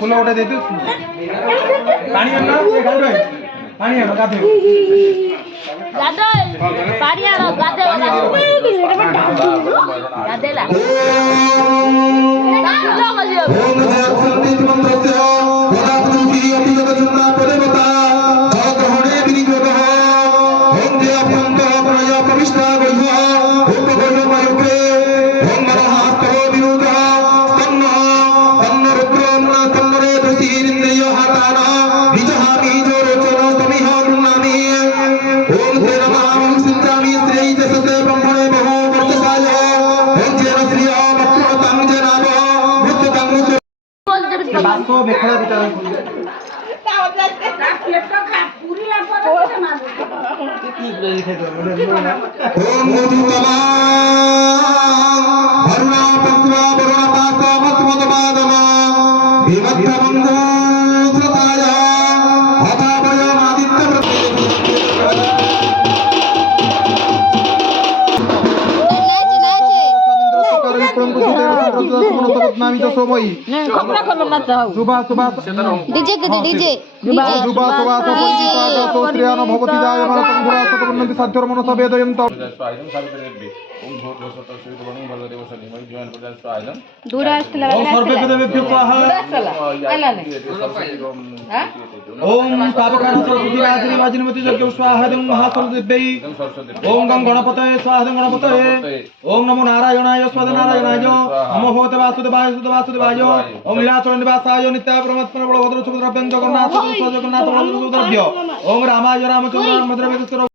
फूल गोटे दे पानी पानी गाधे ओम पापकान सरस्वती राजनी वाजिनवती जग्यो स्वाहा दं महासरस्वती ओम गं गणपतये स्वाहा दं गणपतये ओम नमो नारायणाय स्वाहा नारायणाय नमो भगवते वासुदेवाय वासुदेवाय ओम लीलाचरण निवासाय नित्याय परमात्मा बलभद्र सुभद्राभ्यं जगन्नाथ जगन्नाथ बलभद्र सुभद्राभ्य ओम रामाय रामचंद्र रामभद्रवेदस्वर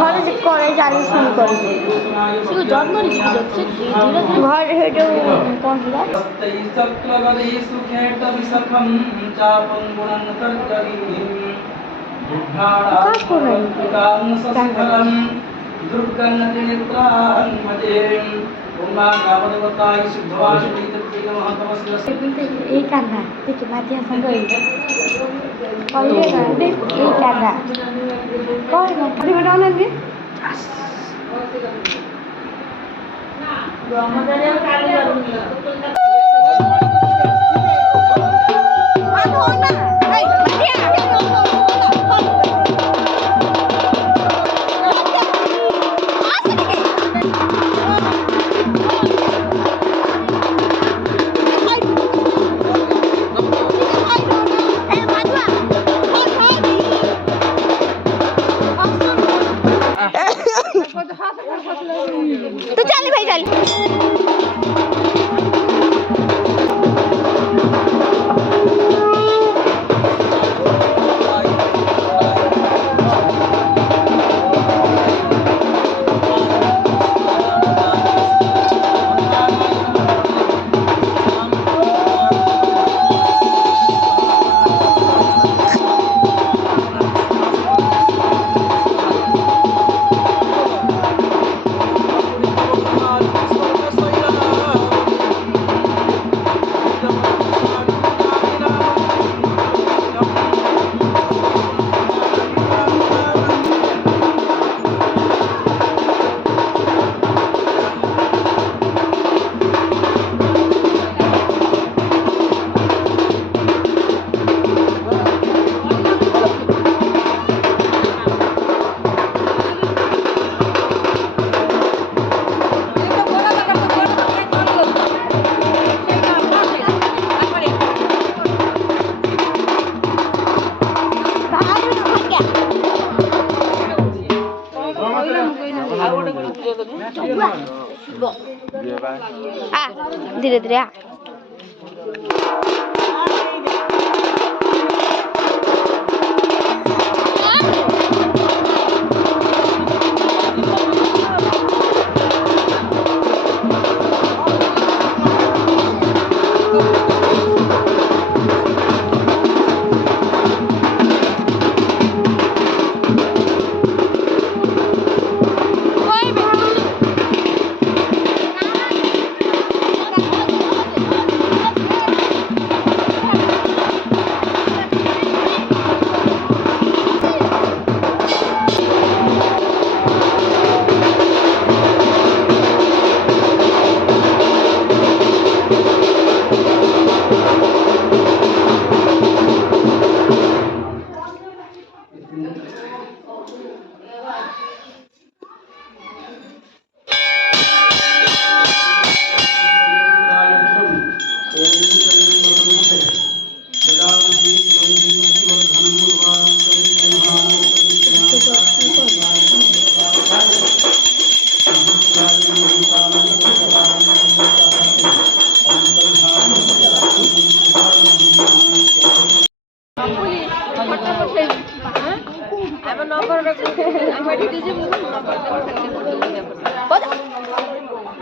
ঘরে করে জানি শুরু করে ঘর হেঁটে পৌঁছলাম এই কান্না দেখি মাঝে আসন এই কান্না কয় না বেটা অনেক দিন तो चल भाई चल धीरे धीरे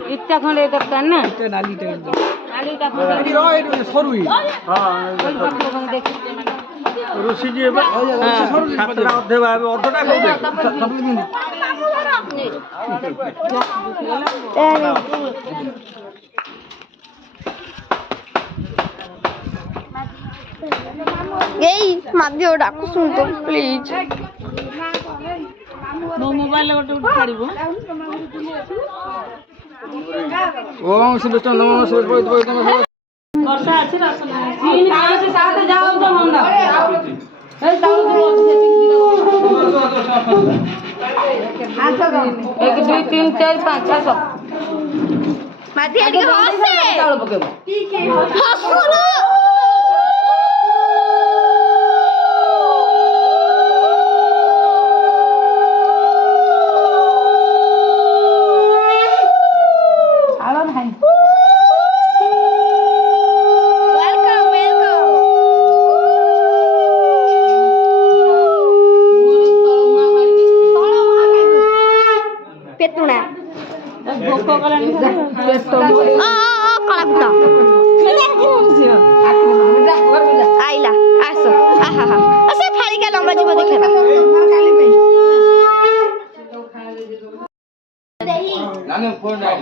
इतना खंडे दरकार ना डालीटा डाली सरुई রশি দিয়ে সাতটা অর্ধে ভাবে অর্ধটা করবে এই মাঝে ডাকু শুনতো প্লিজ ମୋ ମୋବାଇଲ ଗୋଟେ ଉଠି ଛାଡ଼ିବ ଓମ୍ ଶିବଷ୍ଟ ନମଃ ଶିବାୟ ବର୍ଷା ଅଛି ରାସ ନାହିଁ କାଗଜ ସାଥେ ଯାଅ ତ ମଣ୍ଡା এই তাও দিব এক দুই তিন চার পাঁচ ছশ মাটি আগে হসে তাও পকেব হসুলো না ভোক করেন আইলা আসো আহা হা সে ফাড়ি গেল আমরা জীব দেখে না জানো ফোন নাই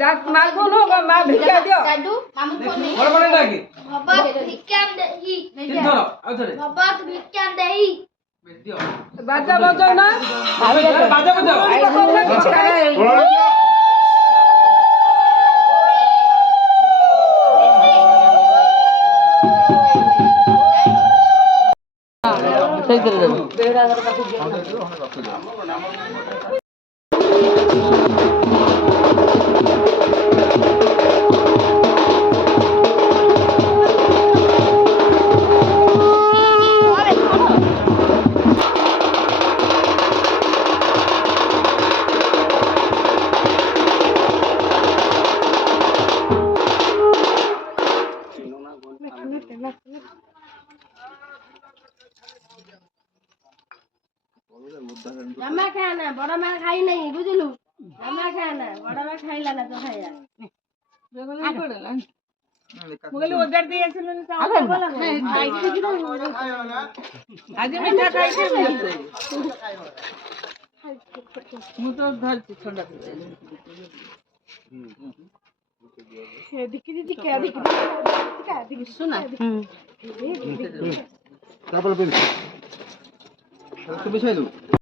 ডাক মা বলো মা ভিক্ষা দিও দাদু মামু ফোন নেই বড় বড় নাকি বাবা ভিক্ষাম দেহি ধরো আউতরে বাবা ভিক্ষাম দেহি দিও বাজা বাজাও না বাজা বাজাও সেই করে দেব জামা খায় না বড় মা খাই নাই বুঝলু জামা খায় না বড় মা খাইলা না তো খাইয়া মুগলি ওদের দিয়েছিলেন আজ মিঠা খাইছে মু তো ধরছি ঠান্ডা শোনা তারপরে তুমি বিছাই দাও